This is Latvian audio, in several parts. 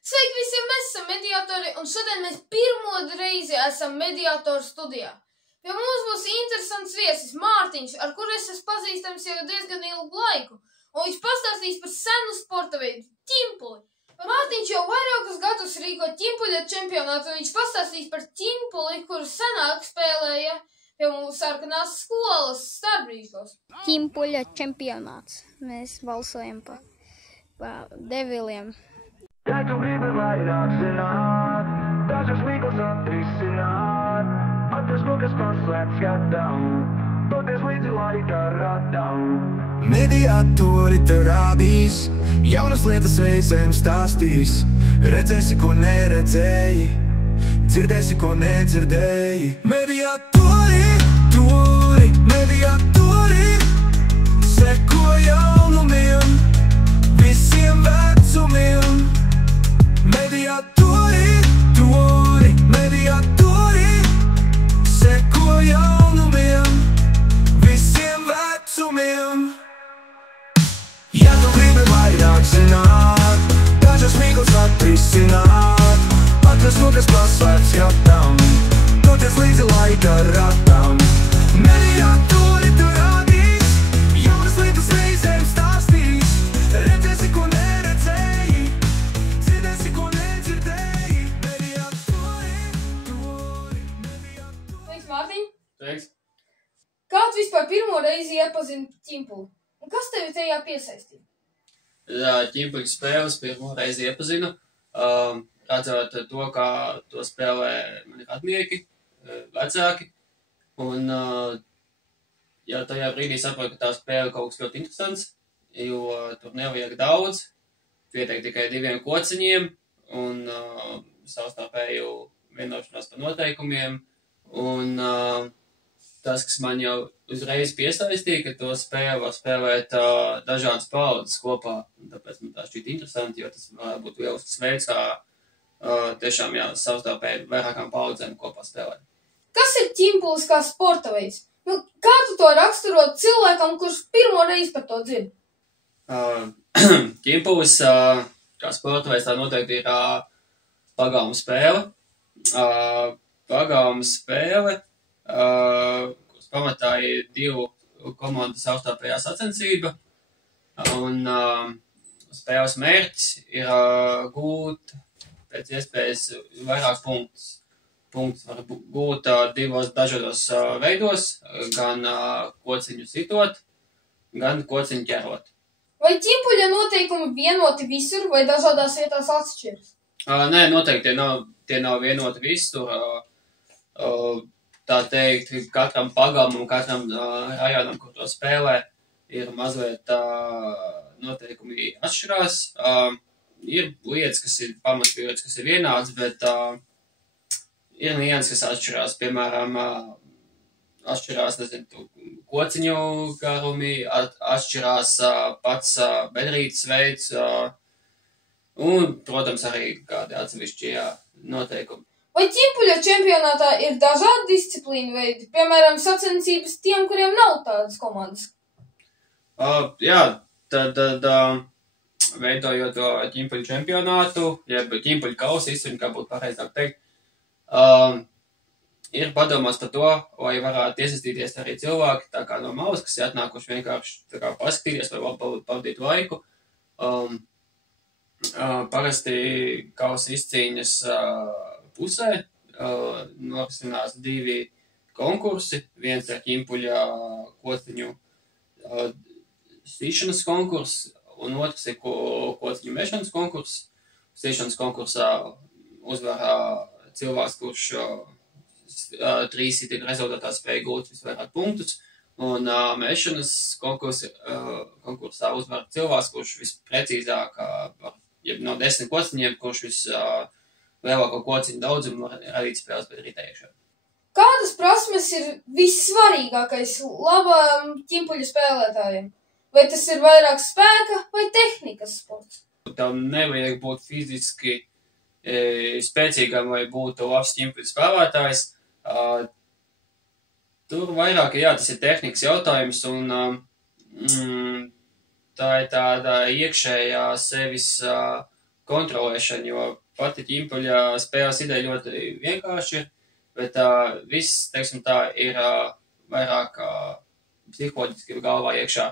Sveiki visiem, mēs esam mediatori, un šodien mēs pirmo reizi esam mediatoru studijā. Pie mums būs interesants viesis Mārtiņš, ar kuru es esmu pazīstams jau diezgan ilgu laiku, un viņš pastāstīs par senu sporta veidu – ķimpuli. Mārtiņš jau vairākus gadus rīko ķimpuļa čempionātu, un viņš pastāstīs par ķimpuli, kuru senāk spēlēja pie mums sarkanās skolas starpbrīžos. Ķimpuļa čempionāts. Mēs balsojam pa deviliem. Ja tu gribi vairāk zināt, dažas mīklas atrisināt, atrast mukas paslēpt skatām, doties līdzi laika radām. Mediatori te rādīs, jaunas lietas reizēm stāstīs, redzēsi, ko neredzēji, dzirdēsi, ko nedzirdēji. Mediatori, mediatori, seko jaunumiem, visiem vecumiem. Mediatori, seko jaunumiem, visiem vecumiem. Ja tu gribi vairāk zināt, dažas mīklas atrisināt, atrast mukas paslēpt skatām, doties līdzi laika ratām. Mediatori te rādīs, jaunas lietas reizēm stāstīs, redzēsi, ko neredzēji, dzirdēsi, ko nedzirdēji. Sveiks, Mārtiņ! Sveiks! Kā tu vispār pirmo reizi iepazini ķimpuli? Un kas tevi tajā piesaistīja? Ķimpuļu spēles pirmo reizi iepazinu, redzot to, kā to spēlē mani radnieki, vecāki. Un jau tajā brīdī saprotu, ka tā spēle kaut kas ļoti interesants, jo tur nevajag daudz, pietiek tikai 2 kociņiem un savstarpēju vienošanās par noteikumiem. Un tas, kas man jau uzreiz piesaistīja, ka to spēli var spēlēt dažādas paudzes kopā. Un tāpēc man tā šķiet interesanti, jo tas varētu būt lielisks veids, kā tiešām savstarpēji vairākām paudzēm kopā spēlēt. Kas ir ķimpulis kā sporta veids? Kā tu to raksturot cilvēkam, kurš pirmo reizi par to dzird? Ķimpulis kā sporta veids tā noteikti ir pagalma spēle. Pagalma spēle, kuras pamatā ir 2 komandu savstarpējā sacensība, un spēles mērķis ir gūt pēc iespējas vairāk punktus. Punktus var gūt 2 dažādos veidos, gan kociņu sitot, gan kociņu ķerot. Vai ķimpuļa noteikumi vienoti visur vai dažādās vietās atšķiras? Nē, noteikti tie nav vienoti visur. Tā teikt, katram pagalmam, katram rajonam, kur to spēlē, ir mazliet noteikumi atšķirās. Ir lietas, kas ir pamatvietas, kas ir vienāds, bet ir viens, kas atšķirās. Piemēram, atšķirās, kociņu garumi, atšķirās pats bedrītes veids, un, protams, arī kādi atsevišķi noteikumi. Vai ķimpuļa čempionātā ir dažādi disciplīnu veidi, piemēram, sacensības tiem, kuriem nav tādas komandas? Jā, tad veidojot to ķimpuļu čempionātu, jeb ķimpuļu kausu, kā būtu pareizāk teikt, ir padomāts par to, lai varētu iesaistīties arī cilvēki, tā kā no malas, kas ir atnākuši vienkārši paskatīties vai pavadīt laiku. Parasti kausa izcīņas pusē norisinās 2 konkursi. Viens ir ķimpuļa kociņu sīšanas konkurss, un otrs ir kociņu mešanas konkurss. Sīšanas konkursā uzvar cilvēks, kurš 3 sitienu rezultātā spēja gūt visvairāk punktus, un mešanas konkursā uzvar cilvēks, kurš visprecīzāk, no 10 kociņiem, kurš vislielāko kociņu daudzumu var radīt spēles bedrītē iekšā. Kādas prasmes ir vissvarīgākais labam ķimpuļa spēlētājiem? Vai tas ir vairāk spēka vai tehnikas sports? Tam nevajag būt fiziski spēcīgam, lai būtu labs ķimpuļa spēlētājs. Tur vairāk, tas ir tehnikas jautājums, un tā ir tāda iekšējā sevis kontrolēšana, jo pati ķimpuļa spēles ideja ļoti vienkārši, bet viss, teiksim tā, ir vairāk psiholoģiski galvā iekšā.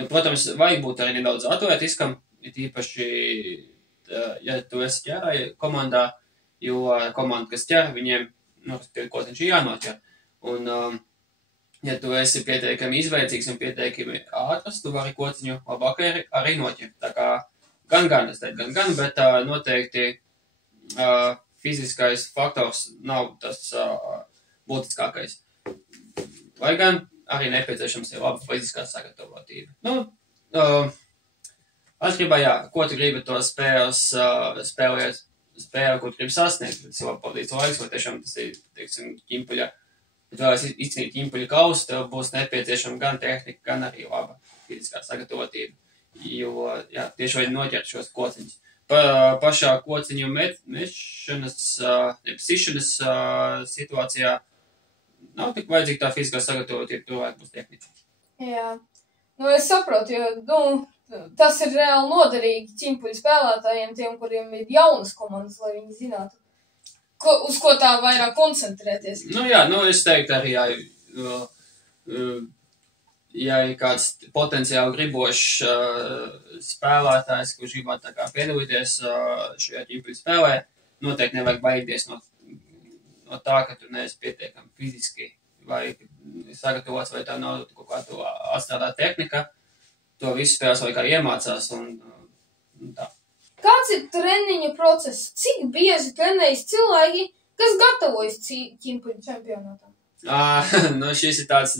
Nu, protams, vajag būt arī nedaudz atletiskam, it īpaši, ja tu esi ķerāja komandā, jo komanda, kas ķer, viņiem, nu, kociņš ir jānoķer. Un, ja tu esi pietiekami izveicīgs un pietiekami ātrs, tu vari kociņu labāk arī noķert. Tā kā gan, es teiktu, gan, bet noteikti fiziskais faktors nav tas būtiskākais. Lai gan arī nepieciešams ir laba fiziskā sagatavotība. Nu, atkarībā, jā, ko tu gribi to spēlēt, ko tu gribi sasniegt, bet sev pavadīts laiks, vai tiešām tas ir, teiksim, ķimpuļa, ja tu vēlas izcīnīt ķimpuļa kausu, tev būs nepieciešama gan tehnika, gan arī laba fiziskā sagatavotība, jo, jā, tieši vajag noķert šos kociņus. Pašā kociņu sišanas situācijā nav tik vajadzīga tā fiziskā sagatavotība, tur vajag būs tehnika. Jā, nu es saprotu, jo, nu, tas ir reāli noderīgi ķimpuļu spēlētājiem, tiem, kuriem ir jaunas komandas, lai viņi zinātu, uz ko tā vairāk koncentrēties. Nu jā, nu es teiktu arī, ja ir kāds potenciāli gribošs spēlētājs, kurš gribētu tā kā piedalīties šajā ķimpuļu spēlē, noteikti nevajag baidīties no tā, ka tu neesi pietiekami fiziski vai sagatavots, vai tā nav kaut kā to atstrādāt tehnika. To visu spēles vai kā iemācās un tā. Kāds ir treniņu process? Cik bieži trenējas cilvēki, kas gatavojas ķimpuļu čempionātām? Nu, šis ir tāds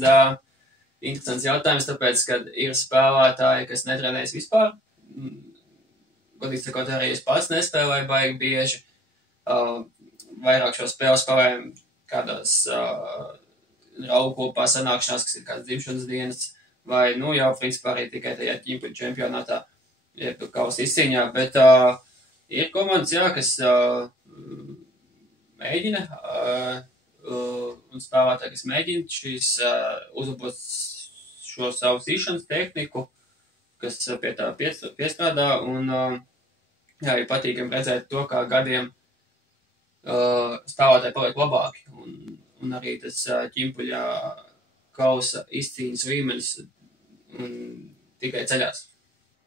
interesants jautājums, tāpēc, ka ir spēlētāji, kas netrenējas vispār. Godīgi sakot, arī es pats nespēlēju baigi bieži. Vairāk šo spēlu spēlējam kādās draugu kopā sanākšanās, kas ir kāds dzimšanas dienas, vai, nu, jau, principā, arī tikai tajā ķimpuļu čempionātā, ja kausa izcīņā, bet ir komandas, jā, kas mēģina, un spēlētāji, kas mēģina šīs uzlabot šo savu sīšanas tehniku, kas pie tā piestrādā, un, jā, ir patīkami redzēt to, kā gadiem spēlētāji paliek labāki, un arī tas ķimpuļa kausa izcīņas līmenis tikai ceļās.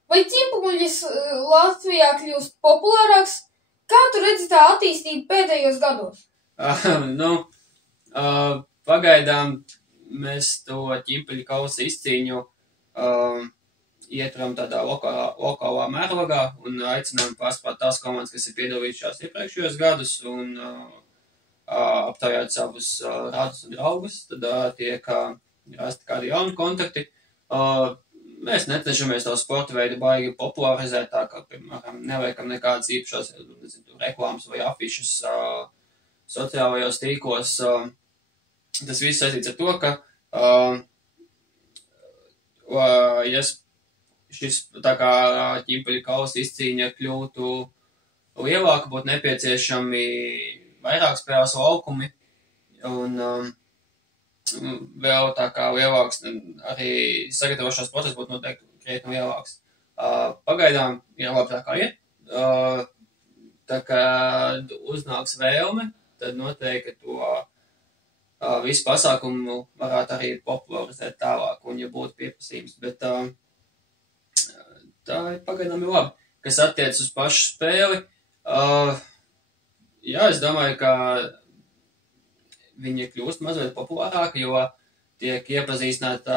Vai ķimpuļis Latvijā kļūst populārāks? Kā tu redzi tā attīstība pēdējos gados? Pagaidām mēs to ķimpuļa kausa izcīņu ietveram tādā lokālā mērogā un aicinām pārspēt tās komandas, kas ir piedalījušās iepriekšējos gadus un aptaujāt savus radus un draugus, tad tiek rasti kādi jauni kontakti. Mēs necenšamies to sporta veidu baigi popularizēt, tā kā, piemēram, neliekam nekādas īpašās reklāmas vai afišas sociālajos tīklos. Tas viss saistīts ar to, ka ja šis tā kā ķimpuļa kausa izcīņa kļūtu lielāka, būtu nepieciešami vairāk spēles laukumi un vēl tā kā lielāks arī sagatavošanās process būtu noteikti krietni lielāks. Pagaidām ir labi tā kā iet. Tā kā uznāks vēlme, tad noteikti to visu pasākumu varētu arī popularizēt tālāk un ja būtu pieprasījums, bet tā pagaidām ir labi. Kas attiec uz pašu spēli, jā, es domāju, ka viņi kļūst mazliet populārāki, jo tiek iepazīstināta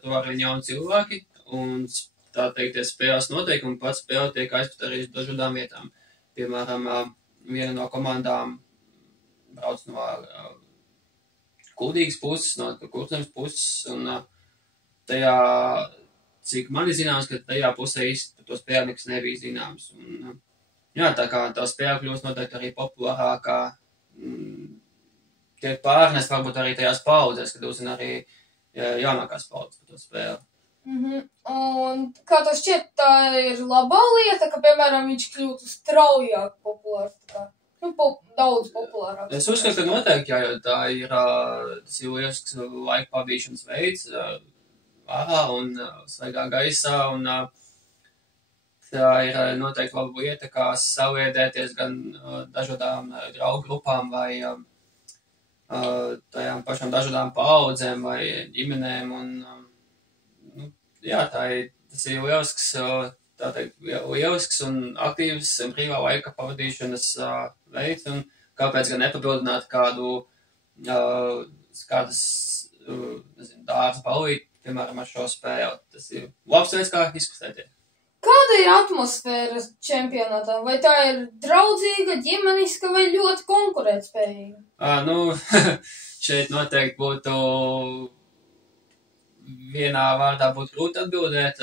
to ar viņu jauni cilvēki, un tā teikt, spēles noteikumi pats spēle tiek aizput arī uz dažādām vietām. Piemēram, viena no komandām brauc no Kuldīgas puses, no Kurzemes puses, un tajā, cik man ir zināms, ka tajā pusē īsti par to spēli nekas nebija zināms. Un, jā, tā kā tā spēle kļūst noteikti arī populārākā, tiek pārnest varbūt arī tajās paudzēs, kad uzzina arī jaunākās paudzes par to spēli. Un kā to šķiet, tā ir labā lieta, ka, piemēram, viņš kļūtu straujāk populārs, tā kā, daudz populārāk. Es uzskatu, ka noteikti, jā, jo tā ir, tas ir lielisks laika pavadīšanas veids, ārā un svaigā gaisā, un Tā ir noteikti laba vieta, kā saviedēties gan dažādām draugu grupām vai tajām pašām dažādām paaudzēm vai ģimenēm. Un, tas ir lielisks un aktīvs brīvā laika pavadīšanas veids, un kāpēc gan nepabildināt kādas dārza balīti, piemēram, ar šo spēli. Tas ir labs veids, kā izkustēties. Kāda ir atmosfēra čempionātā? Vai tā ir draudzīga, ģimeniska vai ļoti konkurētspējīga? Šeit noteikti būtu vienā vārdā būtu grūti atbildēt.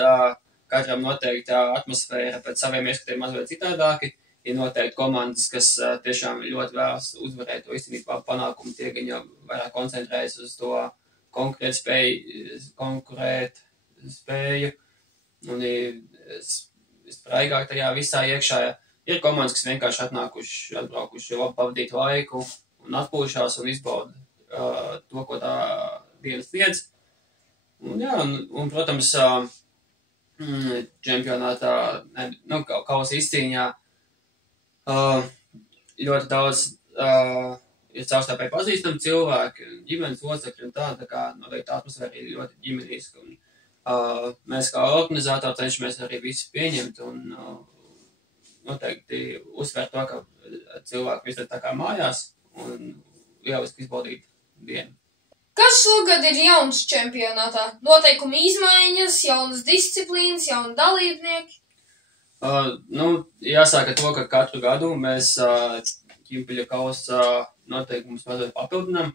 Katram noteikti atmosfēra pēc saviem ieskatiem mazliet citādāki. Ir noteikti komandas, kas tiešām ļoti vēlas uzvarēt to īstenībā panākumu, tie gan jau vairāk koncentrējas uz to konkurēt spēju. Un spraigāk tajā visā iekšā ir komandas, kas vienkārši atbraukuši labi pavadīt laiku un atpūšās un izbauda to, ko tā diena sniedz. Un protams, čempionātā, kausa izcīņā ļoti daudz ir savstarpēji pazīstami cilvēki, ģimenes locekļi un tā kā noteikti atmosfēra ir ļoti ģimeniska. Mēs kā organizatori cenšamies arī visu pieņemt un noteikti uzsvērt to, ka cilvēki visu tā kā mājās un lieliski izbaudīt dienu. Kas šogad ir jauns čempionātā? Noteikumi izmaiņas, jaunas disciplīnas, jauni dalībnieki? Jāsaka to, ka katru gadu mēs ķimpiļu kausa noteikumus mazliet papildinām.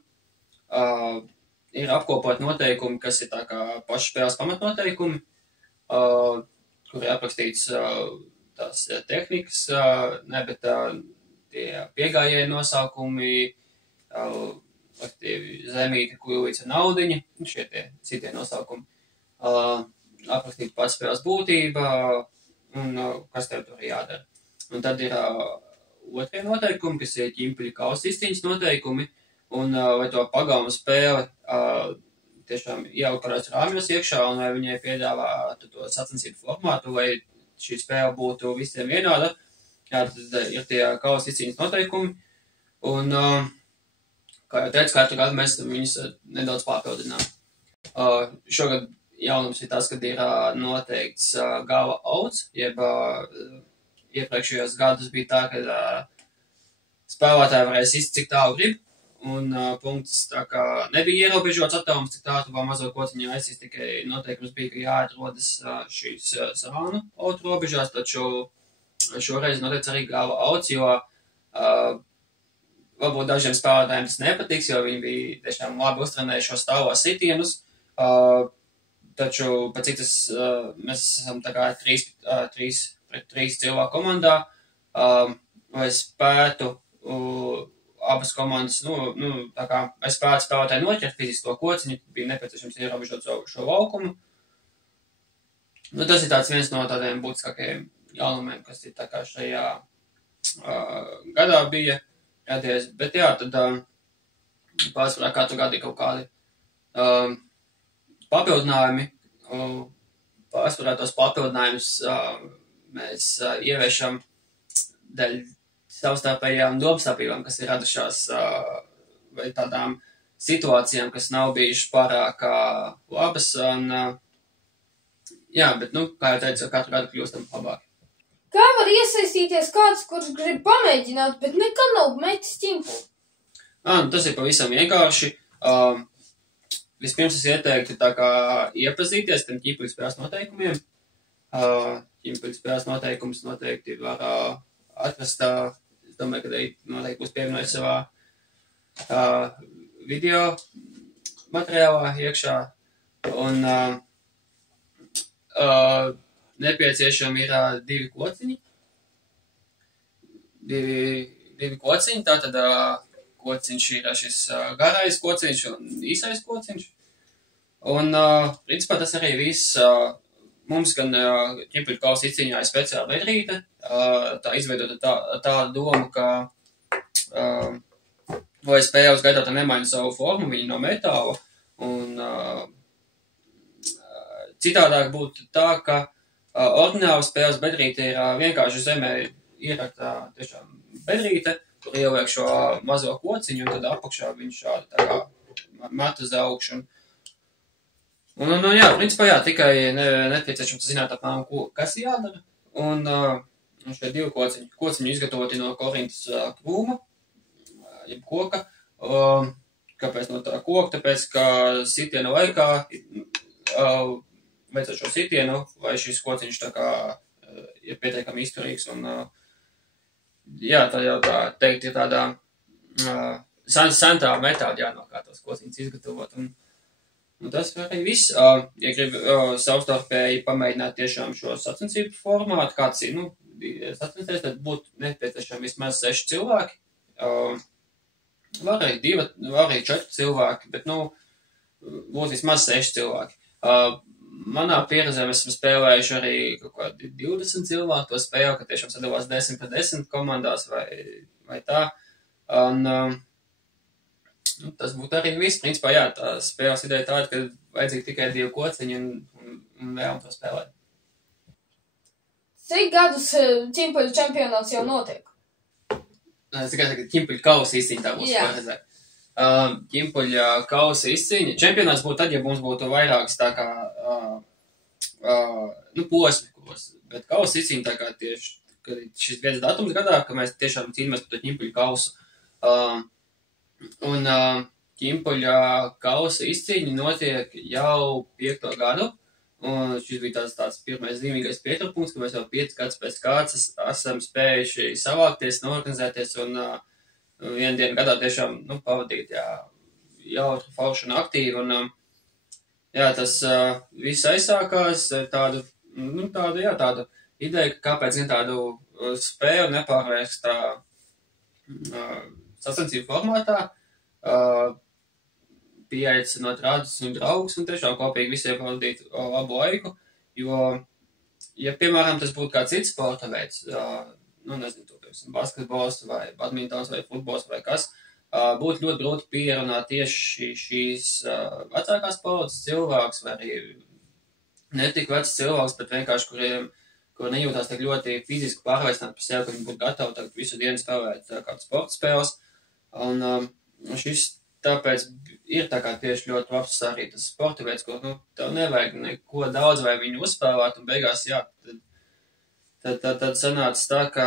Ir apkopot noteikumi, kas ir tā kā paši spēles pamatnoteikumi, kur ir aprakstīts tās tehnikas, bet tie piegājēji nosaukumi, zemīte, kuilīca, naudiņa, šie tie citie nosaukumi, aprakstīt pats spēles būtība un kas tev tur jādara. Un tad ir otrie noteikumi, kas ir ķimpiļu kausa izcīņas noteikumi, un vai to pagaumu spēli tiešām ielaukarās rāmjos iekšā, un vai viņai piedāvā to sacensību formātu, vai šī spēle būtu visiem vienāda. Tad ir tie kausa izcīņas noteikumi, un, kā jau teicu, katru gadu mēs viņus nedaudz papildinām. Šogad jaunums ir tas, kad ir noteikts gala auts, jeb iepriekšējos gadus bija tā, ka spēlētāji varēs izcīt, cik tālu grib, un punkts tā kā nebija ierobežots attālums, cik tālu vai mazo kociņu aizsīs, tikai noteikums bija, ka jāatrodas šīs sarānu autu robežās, taču šoreiz noteikts arī gala auts, jo varbūt dažiem spēlētājiem tas nepatiks, jo viņi bija tiešām labi uztrenējuši šo stāvos sitienus, taču pēc cik tas mēs esam tā kā 3 cilvēku komandā, lai spētu abas komandas, tā kā es spētu spēlētāji noķert fiziski to kociņu, bija nepieciešams ierobežot šo laukumu. Tas ir tāds viens no tādiem būtiskākajiem jaunumiem, kas ir tā kā šajā gadā bija radies. Bet jā, tad pārsvarā katru gadu ir kaut kādi papildinājumi. Pārsvarā tos papildinājumus mēs ieviešam dēļ savstarpējām domstarpībām, kas ir radušās vai tādām situācijām, kas nav bijušas pārāk labas. Un, bet, kā jau teicu, katru gadu kļūstam labāk. Kā var iesaistīties kāds, kurš grib pamēģināt, bet nekad nav metis ķimpuli? Tas ir pavisam vienkārši. Vispirms es ieteiktu tā kā iepazīties tam ķimpiļu spēles noteikumiem. Ķimpiļu spēles noteikums noteikti var atrast, es domāju, ka noteikti būs pieminējis savā video materiālā iekšā. Un nepieciešami ir 2 kociņi. 2 kociņi, tātad kociņš ir šis garais kociņš un īsais kociņš. Un, principā, tas arī viss. Mums gan ķimpiļu kausa izcīņā ir speciāla vedrīte, tā izveidota tāda doma, ka, lai spēles gaitā tā nemaina savu formu, viņa no metāla, un citādāk būtu tā, ka Ordināla spēles bedrīte ir vienkārši zemē ierakta tiešām bedrīte, kur ieliek šo mazo kociņu, un tad apakšā viņš šādi tā kā met uz augšu. Un jā, principā jā, tikai nepieciešams zināt apmēram, kas jādara. Un šie divi kociņi. Kociņi izgatavoti no Korintas krūma, jeb koka. Kāpēc no tā koka? Tāpēc, ka sitiena laikā veicot šo sitienu, vai šis kociņš tā kā ir pietiekami izturīgs. Un jā, tā jau tā teikt ir tādā sentā metāda jāno, kā tos kociņus izgatavot. Un tas arī viss. Ja grib savstarpēji pamēģināt tiešām šo sacensību formātu, kāds ir, sacensties, tad būtu nepieciešami vismaz 6 cilvēki. Var arī 2, var arī 4 cilvēki, bet, būtu vismaz 6 cilvēki. Manā pieredzē mēs esam spēlējuši arī kaut kādi 20 cilvēku to spēli, ka tiešām sadalās 10 pret 10 komandās vai tā. Un tas būtu arī viss. Principā, jā, tā spēles ideja tāda, ka vajadzīgi tikai 2 kociņi un vēlam to spēlēt. Cik gadus ķimpuļu čempionāts jau notiek? Es tikai saku, ķimpuļu kausa izcīņa tā būs pareizē. Ķimpuļa kausa izcīņa. Čempionāts būtu tad, ja mums būtu vairākas tā kā, posmi, bet kausa izcīņa tā kā tieši, kad šis viens datums gadā, ka mēs tiešām cīnāmies par to ķimpuļu kausu. Un ķimpuļa kausa izcīņa notiek jau 5. gadu. Un šis bija tāds pirmais zīmīgais pieturpunkts, ka mēs jau 5 gadus pēc kārtas esam spējuši savākties, norganizēties un vienu dienu gadā tiešām, pavadīt, jautru, foršu un aktīvu. Un, jā, tas viss aizsākās tādu ideju, ka kāpēc gan tādu spēju nepārvērst sacensību formātā, pieaicinot radus un draugus un tiešām kopīgi visiem pavadīt labu laiku, jo, ja, piemēram, tas būtu kāds cits sporta veids, nezinu, basketbols vai badmintons vai futbols vai kas, būtu ļoti grūti pierunāt tieši šīs vecākās paudzes cilvēks vai arī netik vecs cilvēks, bet vienkārši, kur nejūtās tik ļoti fiziski pārliecināti par sevi, ka viņi būtu gatavi tagad visu dienu spēlēt kādu sporta spēles. Un šis tāpēc ir tā kā tieši ļoti labs arī tas sporta veids, ko, tev nevajag neko daudz vai viņu uzspēlēt, un beigās, jā, tad sanāca tā, ka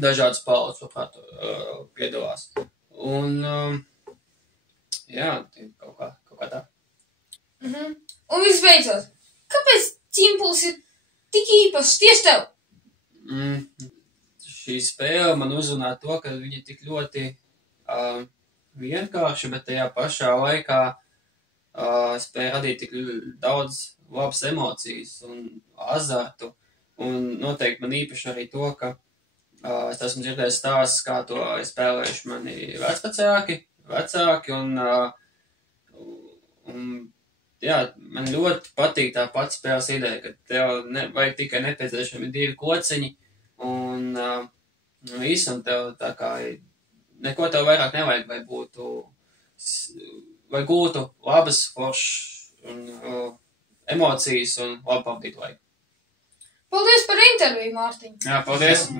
dažādas paudzes, labprāt, piedalās. Un, jā, kaut kā tā. Un visbeidzot, kāpēc ķimpuls ir tik īpašs tieši tev? Šī spēle man uzrunā to, ka viņa tik ļoti vienkārši, bet tajā pašā laikā spēja radīt tik daudz labas emocijas un azartu. Un noteikti man īpaši arī to, ka es esmu dzirdējis stāstus, kā to spēlējuši mani vecāki un jā, man ļoti patīk tā pati spēles ideja, ka tev vajag tikai nepieciešami 2 kociņi un visu, un tev tā kā neko tev vairāk nevajag, vai gūtu labas, foršas emocijas un labi pavadīt laiku. Paldies par interviju, Mārtiņ! Jā, paldies! Jā.